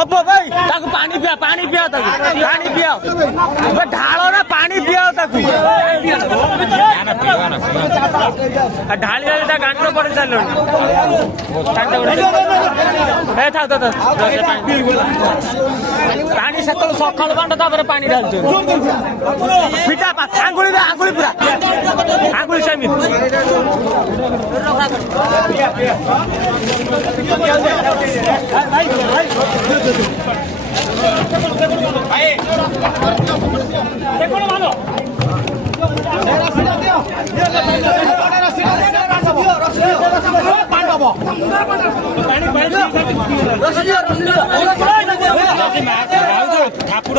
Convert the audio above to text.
बब्बो भाई ताकू पानी पिया पानी पिया ढालो ना पानी पिया ढाली ढाली गांठ पड़े चल पानी सकाल सकाल बांट पानी ढालु पिटा आंगुली आंगुली पूरा आंगुली सेमी ठाकुर